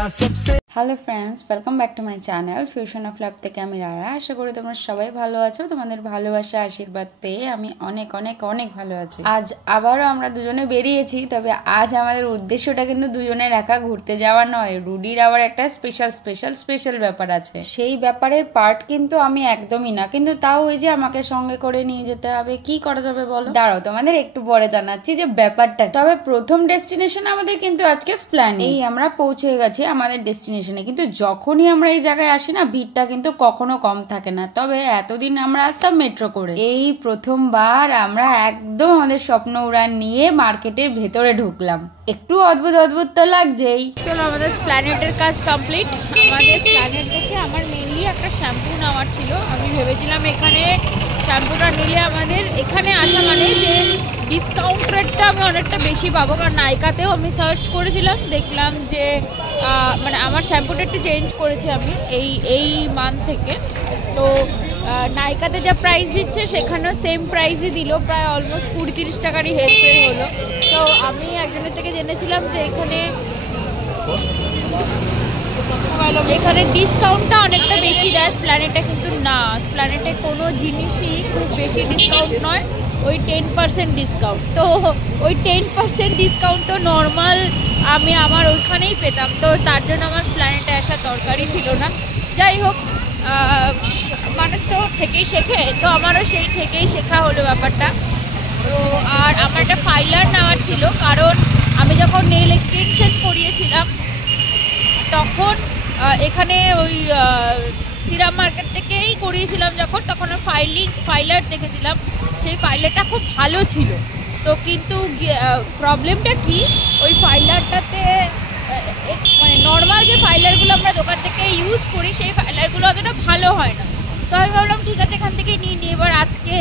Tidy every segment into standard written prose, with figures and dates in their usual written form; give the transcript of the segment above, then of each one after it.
Hello friends, welcome back to my channel fusion of love থেকে আমি রায়া। আশা করি তোমরা সবাই ভালো আছো। তোমাদের ভালোবাসা আশীর্বাদ পেয়ে আমি অনেক অনেক অনেক ভালো আছি। আজ আবারও আমরা দুজনে বেরিয়েছি, তবে আজ আমাদের উদ্দেশ্যটা কিন্তু দুজনের একা ঘুরতে যাওয়া নয়। রুডির আবার একটা স্পেশাল ব্যাপার আছে, সেই ব্যাপারের পার্ট কিন্তু আমি একদমই না, কিন্তু তাও ওই যে আমাকে সঙ্গে করে নিয়ে যেতে হবে। কি করা যাবে বলো? দাঁড়াও, তোমাদের একটু পরে জানাচ্ছি যে ব্যাপারটা। তবে প্রথম ডেস্টিনেশন আমাদের কিন্তু আজকে প্ল্যানিং। এই আমরা পৌঁছে গেছি আমাদের ডেস্টিনেশনে, কিন্তু যখনই আমরা এই জায়গায় আসি না, ভিড়টা কিন্তু কখনো কম থাকে না। তবে এতদিন আমরা আসতাম মেট্রো করে, এই প্রথমবার আমরা একদম আমাদের স্বপ্ন উড়ান নিয়ে মার্কেটের ভেতরে ঢুকলাম। একটু অদ্ভুত তো লাগছেই। চলো, আমাদের স্প্ল্যানেটের কাজ কমপ্লিট। আমাদের স্প্ল্যানেট দেখে আমার মেনলি একটা শ্যাম্পু নেওয়ার ছিল। আমি ভেবেছিলাম এখানে শ্যাম্পুটা নিলে আমাদের এখানে আসা মানে যে ডিসকাউন্ট রেটটা আমি অনেকটা বেশি পাবো, কারণ নাইকাতেও আমি সার্চ করেছিলাম, দেখলাম যে মানে আমার শ্যাম্পুটা একটু চেঞ্জ করেছি আমি এই মান্থ থেকে। তো নাইকাতে যা প্রাইস দিচ্ছে সেখানেও সেম প্রাইসই দিল, প্রায় অলমোস্ট 20-30 টাকারই হেরফের হলো। তো আমি একজনের থেকে জেনেছিলাম যে এখানে ডিসকাউন্টটা অনেকটা বেশি দেয়, স্প্ল্যানেটে কিন্তু না। স্প্ল্যানেটে কোনো জিনিসই খুব বেশি ডিসকাউন্ট নয়, ওই 10% ডিসকাউন্ট। তো ওই 10% ডিসকাউন্ট তো নর্মাল আমি আমার ওইখানেই পেতাম, তো তার জন্য আমার স্প্ল্যানেটে আসার দরকারই ছিল না। যাই হোক, মানুষ তো থেকেই শেখে, তো আমারও সেই থেকেই শেখা হলো ব্যাপারটা। তো আর আমার একটা ফাইলার নেওয়ার ছিল, কারণ আমি যখন নেল এক্সটেনশন করিয়েছিলাম তখন এখানে ওই সিরাম মার্কেট থেকেই করিয়েছিলাম যখন, তখন ফাইলার দেখেছিলাম, সেই ফাইলারটা খুব ভালো ছিল। তো কিন্তু প্রবলেমটা কি, ওই ফাইলারটাতে মানে নর্মাল যে ফাইলারগুলো আমরা দোকান থেকে ইউজ করি সেই ফাইলারগুলো অতটা ভালো হয় না। তো আমি ভাবলাম ঠিক আছে এখান থেকে নিয়ে নিই। এবার আজকে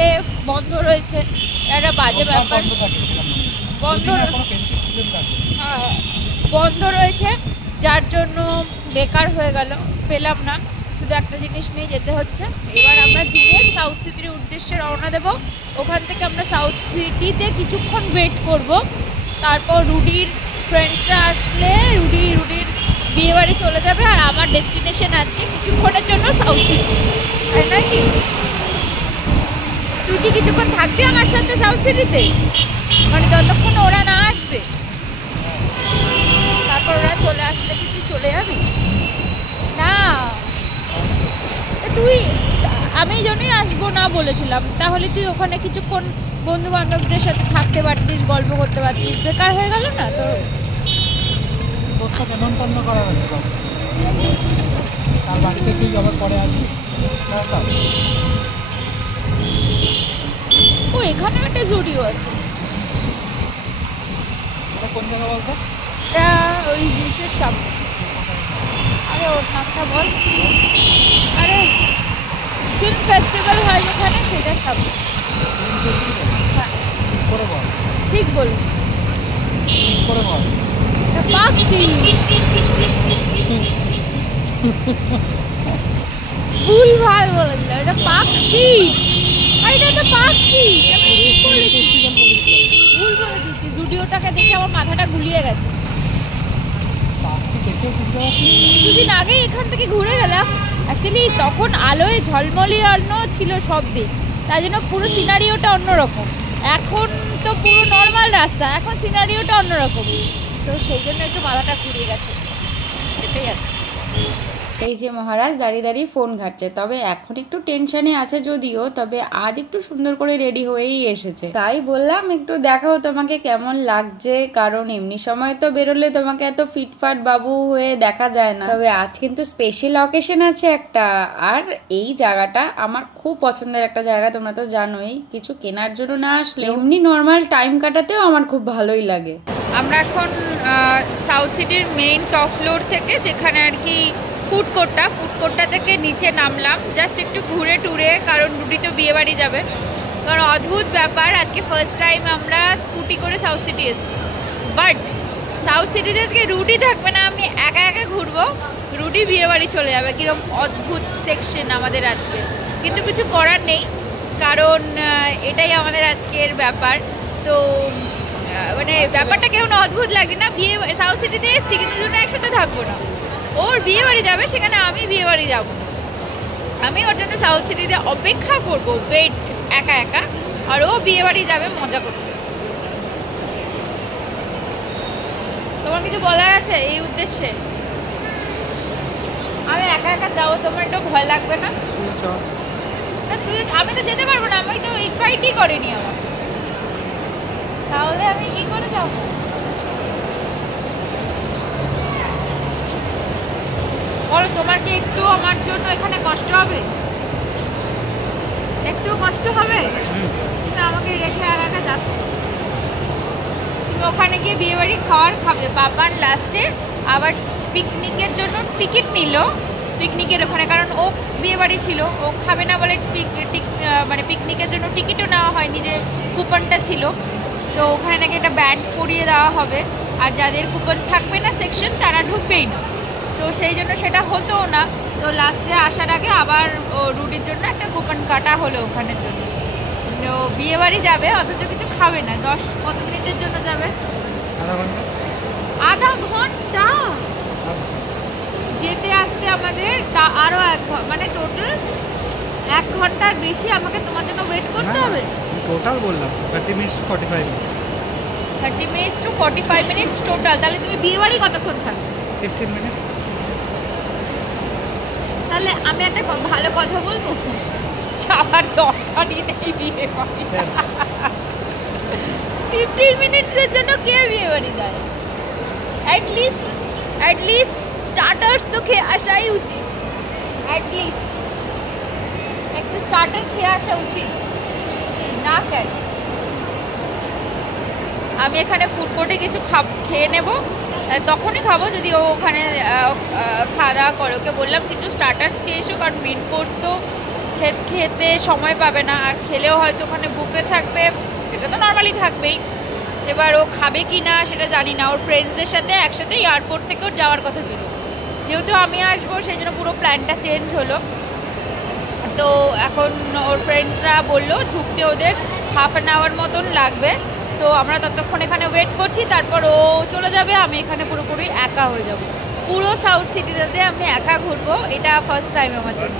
বন্ধ রয়েছে, একটা বাজে ব্যাপার। বন্ধ রয়েছে, যার জন্য বেকার হয়ে গেল, পেলাম না। শুধু একটা জিনিস নিয়ে যেতে হচ্ছে। এবার আমরা ধীরে সাউথ সিটির উদ্দেশ্যে রওনা দেব। ওখান থেকে আমরা সাউথ সিটিতে কিছুক্ষণ ওয়েট করব, তারপর রুডির ফ্রেন্ডসরা আসলে রুডির বিয়ে বাড়ি চলে যাবে। আর আমার ডেস্টিনেশন আজকে কিছুক্ষণের জন্য সাউথ সিটি, তাই নয় কি? তুই কি কিছুক্ষণ থাকবি আমার সাথে সাউথ সিটিতে, মানে যতক্ষণ ওরা না আসবে? তারপর ওরা চলে আসলে কি তুই চলে যাবি? না, তুই আমি জন্যই আসবো না বলেছিলাম। তাহলে তুই ওখানে কিছুক্ষণ বন্ধু বান্ধবদের সাথে থাকতে পারতিস, গল্প করতে পারতিস, বেকার হয়ে গেল না তো? ও, এখানেও একটা জুডিও আছে। কোন জায়গা বলতো? এটা ওই জিনিসের সামনে। আরে ওর নামটা বল। আরে ফিল্ম ফেস্টিভ্যাল হয় ওখানে, সেটার সামনে। ঠিক বল, পার্ক স্ট্রিট। ভুল ভাল বলে দিল, এটা পার্ক স্ট্রিট। আর এটা তো পার্ক স্ট্রিট, আমি ঠিক বলেছি। ভুল বলে দিচ্ছি, জুডিওটাকে দেখে আমার মাথাটা গুলিয়ে গেছে। কিছুদিন আগে এখান থেকে ঘুরে গেলাম, অ্যাকচুয়ালি তখন আলোয় ঝলমলিয়ানো ছিল সব দিক, তাই জন্য পুরো সিনারিওটা অন্যরকম। এখন তো পুরো নর্মাল রাস্তা, এখন সিনারিওটা অন্যরকম, তো সেই জন্য একটু মাথাটা ঘুরিয়ে গেছে, এটাই আর। এই যে মহারাজ দাঁড়িয়ে ফোন ঘাটছে, তবে এখন একটু টেনশনে আছে যদিও, তবে আজ একটু সুন্দর করে রেডি হয়েই এসেছে। তাই বললাম একটু দেখাও তোমাকে কেমন লাগছে, কারণ এমনি সময় তো বেরোলে তোমাকে এত ফিটফাট বাবু হয়ে দেখা যায় না। তবে আজ কিন্তু স্পেশাল অকেশন আছে একটা, আর এই জায়গাটা আমার খুব পছন্দের একটা জায়গা। তোমরা তো জানোই, কিছু কেনার জন্য না আসলে এমনি নর্মাল টাইম কাটাতেও আমার খুব ভালোই লাগে। আমরা এখন সাউথ সিটির মেইন টপ ফ্লোর থেকে, যেখানে আর কি ফুড কোর্টটা থেকে নিচে নামলাম, জাস্ট একটু ঘুরে টুরে, কারণ রুডি তো বিয়ে বাড়ি যাবে। কারণ অদ্ভুত ব্যাপার, আজকে ফার্স্ট টাইম আমরা স্কুটি করে সাউথ সিটি এসেছি, বাট সাউথ সিটিতে আজকে রুডি থাকবে না, আমি একা ঘুরবো। রুডি বিয়ে বাড়ি চলে যাবে, কিরকম অদ্ভুত সেকশন আমাদের আজকে, কিন্তু কিছু করার নেই, কারণ এটাই আমাদের আজকের ব্যাপার। তো মানে ব্যাপারটা কেমন অদ্ভুত লাগে না, বিয়ে সাউথ সিটিতে এসেছি কিন্তু দুজনে একসাথে থাকবো না, ওর বিয়ে বাড়ি যাবে, সেখানে আমি বিয়ে বাড়ি যাবো। আমি ওর জন্য সাউথ সিটিতে অপেক্ষা করবো, ওয়েট একা একা, আর ও বিয়ে বাড়ি যাবে মজা করতে। তোমার কিছু বলার আছে এই উদ্দেশ্যে? আমি একা একা যাবো, তোমার একটু ভয় লাগবে না? তুই, আমি তো যেতে পারবো না, আমি তো ইনভাইটই করিনি আমার, তাহলে আমি কি করে যাবো? বলো, তোমার কি একটু আমার জন্য এখানে কষ্ট হবে? একটু কষ্ট হবে? তুমি আমাকে রেখে একা একা যাচ্ছ। তুমি ওখানে গিয়ে বিয়ে বাড়ি খাবে। বাবার লাস্টে আবার পিকনিকের জন্য টিকিট নিল, পিকনিকের ওখানে, কারণ ও বিয়ে বাড়ি ছিল, ও খাবে না বলে মানে পিকনিকের জন্য টিকিটও নেওয়া হয়নি, যে কুপনটা ছিল। তো ওখানে নাকি একটা ব্যান্ড পরিয়ে দেওয়া হবে, আর যাদের কুপন থাকবে না সেকশন, তারা ঢুকবেই না। তো সেই জন্য সেটা হতোও না। তো লাস্টে আসার আগে আবার রুটির জন্য একটা কুপন কাটা হলো ওখানের জন্য। তো বিয়ে বাড়ি যাবে, অথচ কিছু খাবে না। কত মিনিটের জন্য যাবে? আধা ঘন্টা যেতে আসতে আমাদের, তা আরও মানে টোটাল 1 ঘন্টার বেশি আমাকে তোমার জন্য ওয়েট করতে হবে। টোটাল বললাম 30 minutes to 45 minutes. 30 minutes to 45 minutes total. তাহলে তুমি বিয়ে বাড়ি কতক্ষণ থাকবে? 15 মিনিটস। তাহলে আমি একটা ভালো কথা বলবো, যাওয়ার দরকারই নেই বিয়ে বাড়ি। 15 মিনিটসের জন্য কে বিয়ে বাড়ি যায়? অ্যাটলিস্ট স্টার্টার্স তো খেয়ে আসাই উচিত, অ্যাটলিস্ট একটু স্টার্টার খেয়ে আসা উচিত না কেন? আমি এখানে ফুড কোর্টে কিছু খেয়ে নেব, তখনই খাবো যদি ও ওখানে খাওয়া দাওয়া করে। ওকে বললাম কিছু স্টার্টার্স খেয়ে এসো, কারণ মেন কোর্স তো খেতে সময় পাবে না, আর খেলেও হয়তো ওখানে বুফে থাকবে, এটা তো নর্মালি থাকবেই। এবার ও খাবে কি না সেটা জানি না। ওর ফ্রেন্ডসদের সাথে একসাথে এয়ারপোর্ট থেকে ওর যাওয়ার কথা ছিল, যেহেতু আমি আসবো সেই জন্য পুরো প্ল্যানটা চেঞ্জ হলো। তো এখন ওর ফ্রেন্ডসরা বললো ঢুকতে ওদের হাফ অ্যান আওয়ার মতন লাগবে। তো আমরা ততক্ষণ এখানে ওয়েট করছি, তারপর ও চলে যাবে, আমি এখানে পুরোপুরি একা হয়ে যাব। পুরো সাউথ সিটিতে আমি একা ঘুরবো, এটা ফার্স্ট টাইম আমার জন্য।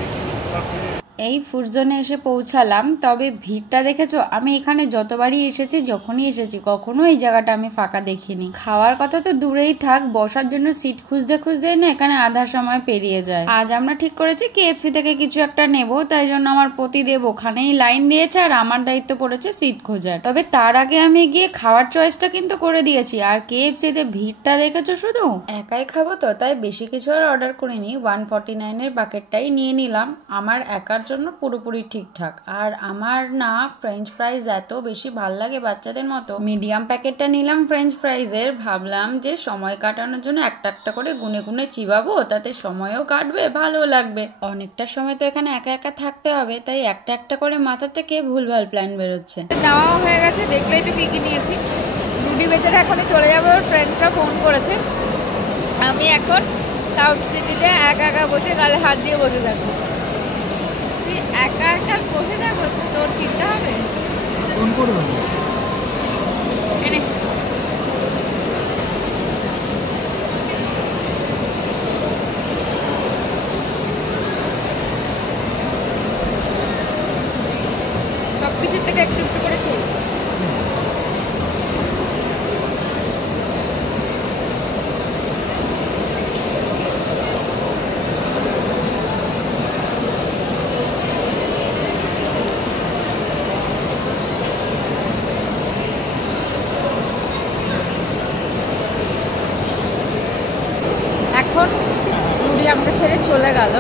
এই ফুড জোনে এসে পৌঁছালাম, তবে ভিড়টা দেখেছো? আমি এখানে যতবারই এসেছি, যখনই এসেছি, কখনো এই জায়গাটা আমি ফাঁকা দেখিনি। খাওয়ার কথা তো দূরেই থাক, বসার জন্য সিট খুঁজতেই না এখানে আধা সময় পেরিয়ে যায়। আজ আমরা ঠিক করেছি কেএফসি থেকে কিছু একটা নেব, তাই জন্য আমার পতিদেব ওখানেই লাইন দিয়েছে, আর আমার দায়িত্ব পড়েছে সিট খোঁজার। তবে তার আগে আমি গিয়ে খাওয়ার চয়েসটা কিন্তু করে দিয়েছি। আর কেএফসিতে ভিড়টা দেখেছো? শুধু একাই খাবো তো, তাই বেশি কিছু আর অর্ডার করিনি, 149-এর বাকেটটাই নিয়ে নিলাম। আমার একার জন্য পুরোপুরি ঠিকঠাক। আর আমার না ফ্রেঞ্চ ফ্রাইজ এত বেশি ভাল লাগে বাচ্চাদের মতো, মিডিয়াম প্যাকেটটা নিলাম ফ্রেঞ্চ ফ্রাইজের। ভাবলাম যে সময় কাটানোর জন্য একটা একটা করে গুনে গুনে চিবাবো, তাতে সময়ও কাটবে, ভালো লাগবে। অনেকটা সময় তো এখানে একা একা থাকতে হবে, তাই একটা একটা করে মাথা থেকে ভুলভাল প্ল্যান বেরোচ্ছে। নেওয়া হয়ে গেছে, দেখলেই তো কি কি নিয়েছি। রুডি বেচারা এখনই চলে যাবে, ওর ফ্রেন্ডসরা ফোন করেছে। আমি এখন সাউথ সিটিতে একা একা বসে গালে হাত দিয়ে বসে থাকবো। একা একা বসে থাকো, তোর চিন্তা হবে? ফোন করবো সব কিছুর থেকে একটু একটু করে খেয়ে। এখন রুডি আমাকে ছেড়ে চলে গেল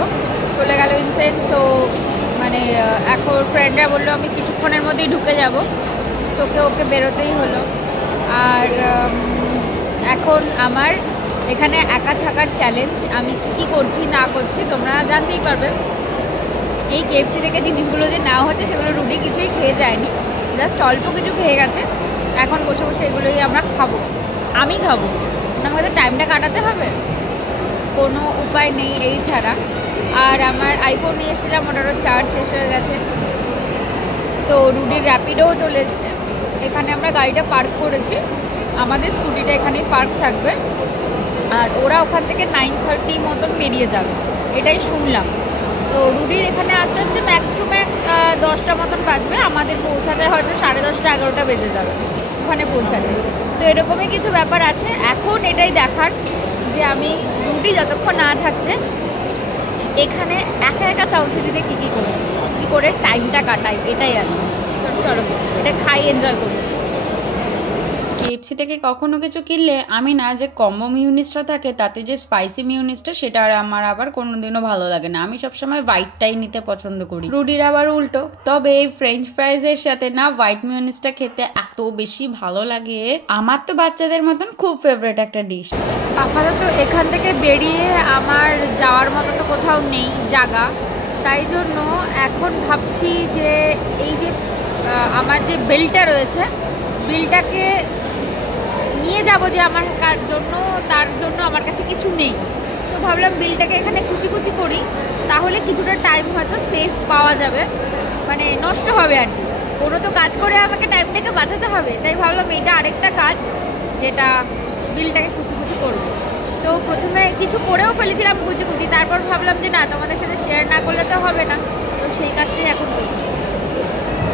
ইন সেন্স, ও মানে এখন ফ্রেন্ডরা বললো আমি কিছুক্ষণের মধ্যেই ঢুকে যাব, ওকে বেরোতেই হলো। আর এখন আমার এখানে একা থাকার চ্যালেঞ্জ, আমি কি করছি না করছি তোমরা জানতেই পারবে। এই কেএফসি থেকে জিনিসগুলো যে নেওয়া হচ্ছে সেগুলো রুডি কিছুই খেয়ে যায়নি, জাস্ট অল্প কিছু খেয়ে গেছে। এখন বসে বসে এগুলোই আমরা খাবো, আমি খাবো, আমাদের টাইমটা কাটাতে হবে, কোনো উপায় নেই এই ছাড়া। আর আমার আইফোন নিয়ে এসেছিলাম, ওটারও চার্জ শেষ হয়ে গেছে। তো রুডির র্যাপিডোও চলে এসছে। এখানে আমরা গাড়িটা পার্ক করেছি, আমাদের স্কুটিটা এখানেই পার্ক থাকবে। আর ওরা ওখান থেকে 9:30 মতন বেরিয়ে যাবে, এটাই শুনলাম। তো রুডির এখানে আস্তে আস্তে ম্যাক্স টু ম্যাক্স 10টা মতন বাজবে, আমাদের পৌঁছাতে হয়তো 10:30 11টা বেজে যাবে ওখানে পৌঁছাতে। তো এরকমই কিছু ব্যাপার আছে। এখন এটাই দেখার যে আমি রুডি যতক্ষণ না থাকছে এখানে একা একা সাউথ সিটিতে কী করে টাইমটা কাটাই, এটাই আর কি। চলো এটা খাই, এনজয় করি। KFC থেকে কখনো কিছু কিনলে আমি না যে কম্বো মিউনিসটা থাকে তাতে যে স্পাইসি মিউনিসটা, সেটা আর আমার আবার কোনোদিনও ভালো লাগে না। আমি সবসময় হোয়াইটটাই নিতে পছন্দ করি। রুডির আবার উল্টো। তবে এই ফ্রেঞ্চ ফ্রাইজের সাথে না হোয়াইট মিউনিসটা খেতে এত বেশি ভালো লাগে। আমার তো বাচ্চাদের মতন খুব ফেভারিট একটা ডিশ। আপাতত এখান থেকে বেরিয়ে আমার যাওয়ার মতো তো কোথাও নেই জায়গা, তাই জন্য এখন ভাবছি যে এই যে আমার যে বিলটা রয়েছে, বিলটাকে নিয়ে যাব যে আমার জন্য, তার জন্য আমার কাছে কিছু নেই। তো ভাবলাম বিলটাকে এখানে কুচি করি, তাহলে কিছুটা টাইম হয়তো সেফ পাওয়া যাবে, মানে নষ্ট হবে আর কি। কোনো তো কাজ করে আমাকে টাইমটাকে বাঁচাতে হবে, তাই ভাবলাম এটা আরেকটা কাজ, যেটা বিলটাকে কুচি করব। তো প্রথমে কিছু করেও ফেলেছিলাম কুচি, তারপর ভাবলাম যে না, তোমাদের সাথে শেয়ার না করলে তো হবে না, তো সেই কাজটাই এখন করছি।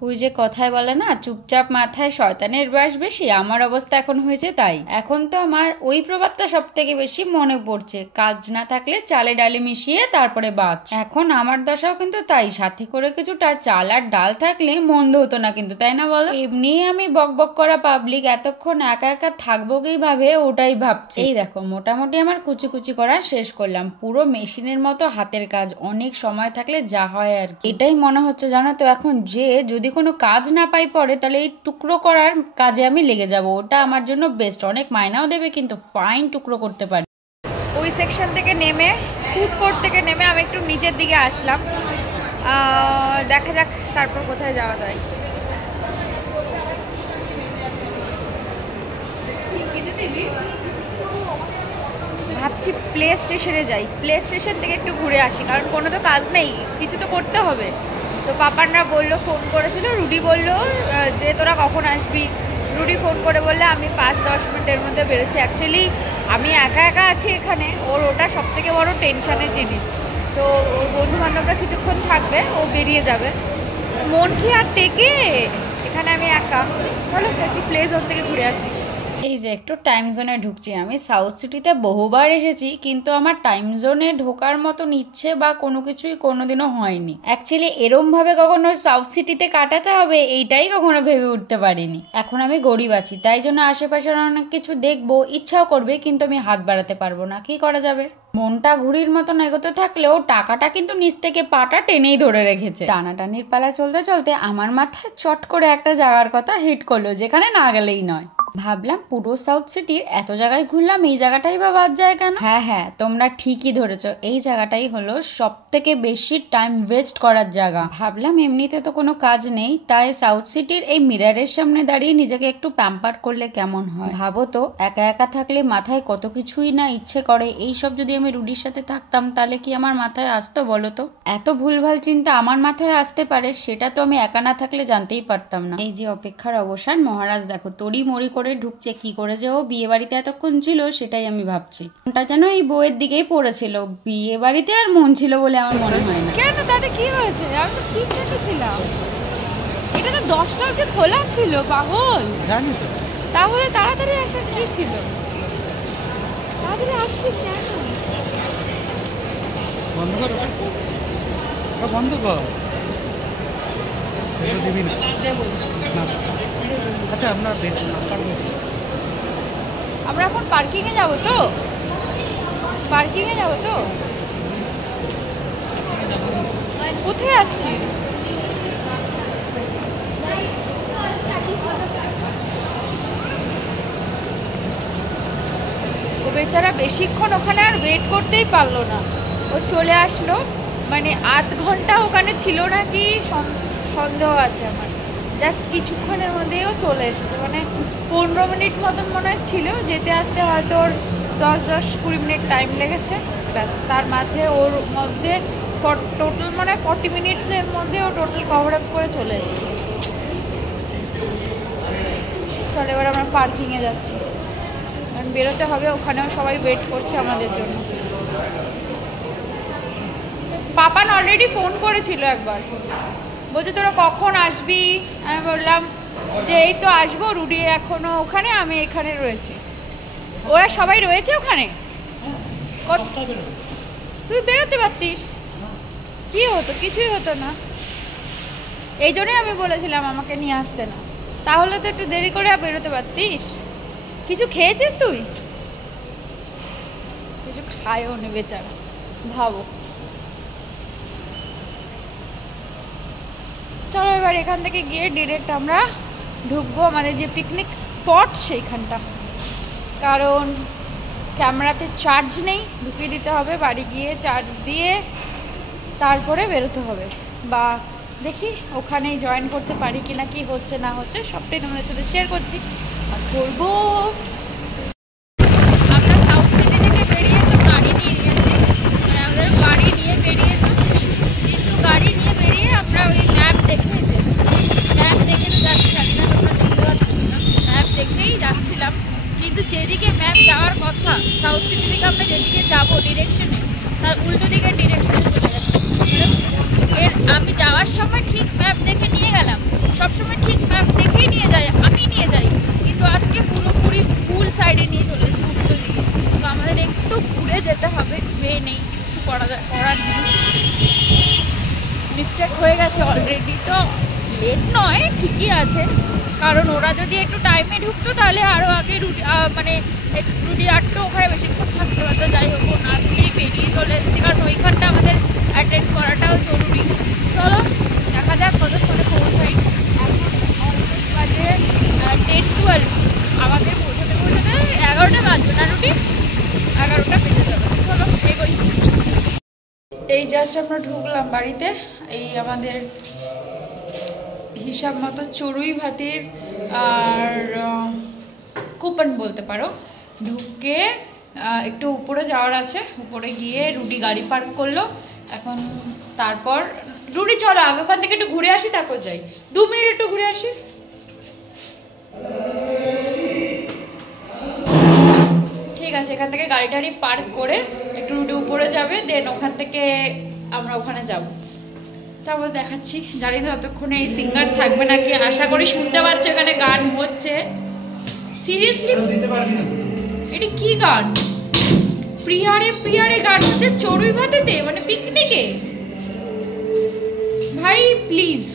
ওই যে কথায় বলে না, চুপচাপ মাথায় শয়তানের বাস বেশি, আমার অবস্থা এখন হয়েছে তাই। এখন তো আমার ওই প্রবাদটা সব থেকে বেশি মনে পড়ছে, কাজ না থাকলে চালে ডালে মিশিয়ে তারপরে বাঁচ। এখন আমার দশাও কিন্তু তাই, সাথে করে কিছুটা চাল আর ডাল থাকলে মন্দ হতো না কিন্তু, তাই না বলো? এমনি আমি বকবক করা পাবলিক এতক্ষণ একা একা থাকবো কিভাবে ওটাই ভাবছি। এই দেখো মোটামুটি আমার কুচি করা শেষ করলাম, পুরো মেশিনের মতো হাতের কাজ, অনেক সময় থাকলে যা হয় আর কি। এটাই মনে হচ্ছে জানো তো এখন, যে যদি কোনো কাজ না পাই পরে, তাহলে এই টুকরো করার কাজে আমি লেগে যাব, ওটা আমার জন্য বেস্ট। অনেক মাইনাও দেবে কিন্তু ফাইন টুকরো করতে পারি। ওই সেকশন থেকে নেমে, ফুড কোর্ট থেকে নেমে আমি একটু নিচের দিকে আসলাম, দেখা যাক তারপর কোথায় যাওয়া যায়। ভাবছি প্লে স্টেশনে যাই, প্লে স্টেশন থেকে একটু ঘুরে আসি, কারণ কোনো তো কাজ নেই, কিছু তো করতে হবে। তো পাপানরা বললো, ফোন করেছিল, রুডি বললো যে তোরা কখন আসবি। রুডি ফোন করে বললে আমি 5-10 মিনিটের মধ্যে বেরোচ্ছি। অ্যাকচুয়ালি আমি একা আছি এখানে, ওর ওটা সব থেকে বড় টেনশনের জিনিস। তো ওর বন্ধু বান্ধবরা কিছুক্ষণ থাকবে, ও বেরিয়ে যাবে, মন কি আর টেকে এখানে আমি একা। চলো একটু প্লে জোন থেকে ঘুরে আসি। এই যে একটু টাইম জোনে ঢুকছি। আমি সাউথ সিটিতে বহুবার এসেছি, কিন্তু আমার টাইম জোনে ঢোকার মতন ইচ্ছে বা কোনো কিছুই কোনোদিনও হয়নি। অ্যাকচুয়ালি এরম ভাবে কখনো সাউথ সিটিতে কাটাতে হবে এইটাই কখনো ভেবে উঠতে পারিনি। এখন আমি গরিব আছি, তাই জন্য আশেপাশের অনেক কিছু দেখবো, ইচ্ছাও করবে, কিন্তু আমি হাত বাড়াতে পারবো না। কি করা যাবে? মনটা ঘুড়ির মতন এগোতে থাকলেও টাকাটা কিন্তু নিচ থেকে পাটা টেনেই ধরে রেখেছে। টানাটানির পালা চলতে চলতে আমার মাথায় চট করে একটা জায়গার কথা হিট করলো, যেখানে না গেলেই নয়। ভাবলাম পুরো সাউথ সিটির এত জায়গায় ঘুরলাম, এই জায়গাটাই বা বাদ যায় কেন? হ্যাঁ তোমরা ঠিকই ধরেছো, এই জায়গাটাই হলো সব থেকে বেশি টাইম ওয়েস্ট করার জায়গা। ভাবলাম এমনিতে তো কোনো কাজ নেই, তাই সাউথ সিটির এই মিরারের সামনে দাঁড়িয়ে নিজেকে একটু প্যাম্পার করলে কেমন হয়। ভাবো তো, একা একা থাকলে মাথায় কত কিছুই না ইচ্ছে করে। এইসব যদি আমি রুডির সাথে থাকতাম, তাহলে কি আমার মাথায় আসতো বলো তো? এত ভুলভাল চিন্তা আমার মাথায় আসতে পারে, সেটা তো আমি একা না থাকলে জানতেই পারতাম না। এই যে অপেক্ষার অবসান, মহারাজ দেখো তড়ি মড়ি করে ঢুকছে। কি করে যে ও বিয়ে বাড়িতে এতক্ষণ ছিল সেটাই আমি ভাবছি। মনটা যেন এই বউয়ের দিকেই পড়েছিল, বিয়ে বাড়িতে আর মন ছিল বলে আমার মনে হয় না। কেন, তাতে কি হয়েছে? আমি তো ঠিক রেখেছিলাম, এটা তো 10টা অবধি খোলা ছিল। পাগল জানি তো, তাহলে তাড়াতাড়ি আসার কি ছিল? তাড়াতাড়ি আসলি কেন? বন্ধ কর ওটা, বন্ধ কর, দিবি না। আচ্ছা আমরা বেশ আমরা এখন পার্কিংয়ে যাব তো, পার্কিংয়ে যাব তো। কোথায় যাচ্ছি? ও বেচারা বেশিক্ষণ ওখানে আর ওয়েট করতেই পারলো না, ও চলে আসলো। মানে আধ ঘন্টা ওখানে ছিল নাকি সন্দেহ আছে আমার। জাস্ট কিছুক্ষণের মধ্যেও চলে এসেছে, মানে 15 মিনিট মতন মনে হয় ছিল, যেতে আসতে হয়তো ওর 10-20 মিনিট টাইম লেগেছে। ব্যাস, তার মাঝে ওর মধ্যে টোটাল মানে 40 মিনিটসের মধ্যে ও টোটাল কভার আপ করে চলে এসেছে। চল এবার আমরা পার্কিংয়ে যাচ্ছি। কারণ বেরোতে হবে, ওখানেও সবাই ওয়েট করছে আমাদের জন্য। পাপান অলরেডি ফোন করেছিল একবার, বলছে তোরা কখন আসবি। আমি বললাম যে এই তো আসবো, রুডি এখনো ওখানে, আমি এখানে রয়েছি। ওরা সবাই রয়েছে ওখানে। তুই বেরোতে পারতিস, কি হতো? কিছুই হতো না। এই জন্যই আমি বলেছিলাম আমাকে নিয়ে আসতে না, তাহলে তো একটু দেরি করে বেরোতে পারতিস। কিছু খেয়েছিস তুই? কিছু খায়ও নি বেচারা, ভাবো। চলো এবার এখান থেকে গিয়ে ডিরেক্ট আমরা ঢুকবো আমাদের যে পিকনিক স্পট সেইখানটা, কারণ ক্যামেরাতে চার্জ নেই, ঢুকিয়ে দিতে হবে, বাড়ি গিয়ে চার্জ দিয়ে তারপরে বেরোতে হবে। বা দেখি ওখানেই জয়েন করতে পারি কিনা, কি হচ্ছে না হচ্ছে সবটাই তোমাদের সাথে শেয়ার করছি আর করবো। আমরা সাউথ সিটি থেকে বেরিয়ে তো গাড়ি নিয়ে নিয়েছি, মানে আমাদের গাড়ি নিয়ে বেরিয়ে তো ছিল, কিন্তু গাড়ি নিয়ে বেরিয়ে আমরা ওই ম্যাপ দেখে তো যাচ্ছি, জানি না তোমরা দেখতে পাচ্ছ কিনা, ম্যাপ দেখেই যাচ্ছিলাম। কিন্তু যেদিকে ম্যাপ যাওয়ার কথা, সাউথ সিটি থেকে আমরা যেদিকে যাবো ডিরেকশনে, তার উল্টো দিকের ডিরেকশনে চলে গেছে। আমি যাওয়ার সময় ঠিক ম্যাপ দেখে নিয়ে গেলাম, সবসময় ঠিক ম্যাপ দেখেই আমি নিয়ে যাই, কিন্তু আজকে পুরোপুরি ভুল সাইডে নিয়ে চলেছি, উল্টো দিকে। তো আমাদের একটু ঘুরে যেতে হবে, ওয়ে নেই, কিছু করার নেই, মিস্টেক হয়ে গেছে অলরেডি। তো লেট নয়, ঠিকই আছে, কারণ ওরা যদি একটু টাইমে ঢুকতো তাহলে আরও আগে রুটি আটটো ওখানে বেশিক্ষণ থাকতে পারতো। যাই হোক, না থেকেই বেরিয়ে চলে এসেছি, কারণ ওইখানটা আমাদের অ্যাটেন্ড করাটাও জরুরি। চলো দেখা যাক কতক্ষণে পৌঁছাই। এখন অলমোস্ট বাজে 10-12, আমাদের পৌঁছাতে 11টা বাজবে না রুটি, 11টা বেজে যাবে। চলো এগোই। এই জাস্ট আমরা ঢুকলাম বাড়িতে। এই আমাদের হিসাব মতো চড়ুই ভাতির আর কুপন বলতে পারো, ঢুকে একটু উপরে যাওয়ার আছে, উপরে গিয়ে রুটি গাড়ি পার্ক করলো এখন। তারপর রুটি চলো আগে ওখান থেকে একটু ঘুরে আসি, তারপর যাই। 2 মিনিট একটু ঘুরে আসি। ঠিক আছে, এখান থেকে গাড়ি টাড়ি পার্ক করে একটু রুটি উপরে যাবে, দেন ওখান থেকে আমরা ওখানে যাব। তারপর দেখাচ্ছি, জানি না ততক্ষণে এই সিঙ্গার থাকবে নাকি, আশা করি শুনতে পাচ্ছ এখানে গান হচ্ছে। সিরিয়াসলি এটা কি গান? প্রিয়ারে গান হচ্ছে চড়ুই ভাতিতে, মানে পিকনিকে। ভাই প্লিজ।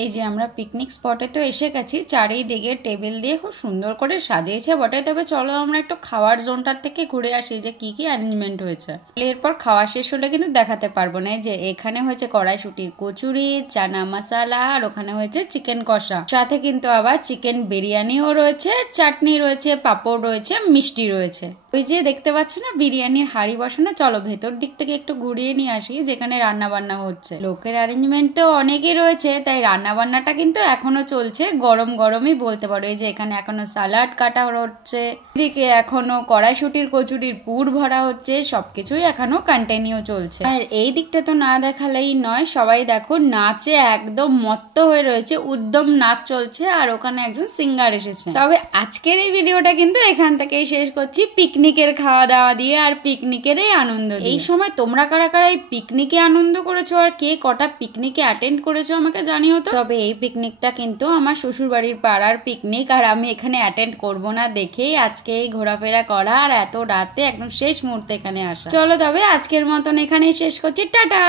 এই যে আমরা পিকনিক স্পটে তো এসে গেছি, চারিদিকে টেবিল দিয়ে খুব সুন্দর করে সাজিয়েছে বটে, তবে চলো আমরা একটু খাওয়ার জোনটার থেকে ঘুরে আসি যে কি কি অ্যারেঞ্জমেন্ট হয়েছে। এরপর খাওয়া শেষ হলে কিন্তু দেখাতে পারবো না। যে এখানে হয়েছে কড়াইশুটির কচুরি, চানা মশালা, আর ওখানে হয়েছে চিকেন কষা, সাথে কিন্তু আবার চিকেন বিরিয়ানিও রয়েছে, চাটনি রয়েছে, পাঁপড় রয়েছে, মিষ্টি রয়েছে। ওই যে দেখতে পাচ্ছ না বিরিয়ানির হাঁড়ি বসানো, চলো ভেতর দিক থেকে একটু ঘুরিয়ে নিয়ে আসি যেখানে রান্না বান্না হচ্ছে। লোকের অ্যারেঞ্জমেন্ট তো অনেকই রয়েছে, তাই রান্না বান্নাটা কিন্তু এখনো চলছে, গরম গরমই বলতে পারো। এই যে এখানে এখনো সালাড কাটা হচ্ছে, এদিকে এখনো কড়াইশুটির কচুরির পুর ভরা হচ্ছে, সবকিছুই এখনো কন্টিনিউ চলছে। আর এই দিকটা তো না দেখালেই নয়, সবাই দেখো নাচে একদম মত্ত হয়ে রয়েছে, উদ্যম নাচ চলছে, আর ওখানে একজন সিঙ্গার এসেছে। তবে আজকের এই ভিডিওটা কিন্তু এখান থেকেই শেষ করছি, পিকনিকের খাওয়া দাওয়া দিয়ে আর পিকনিকের এই আনন্দ। এই সময় তোমরা কারা কারা এই পিকনিকে আনন্দ করেছো আর কে কটা পিকনিকে অ্যাটেন্ড করেছো আমাকে জানিও তো। তবে এই পিকনিকটা কিন্তু আমার শ্বশুর বাড়ির পাড়ার পিকনিক, আর আমি এখানে অ্যাটেন্ড করব না দেখেই আজকে এই ঘোরাফেরা করা আর এত রাতে একদম শেষ মুহূর্তে এখানে আসা। চলো তবে আজকের মতন এখানেই শেষ করছি, টাটা।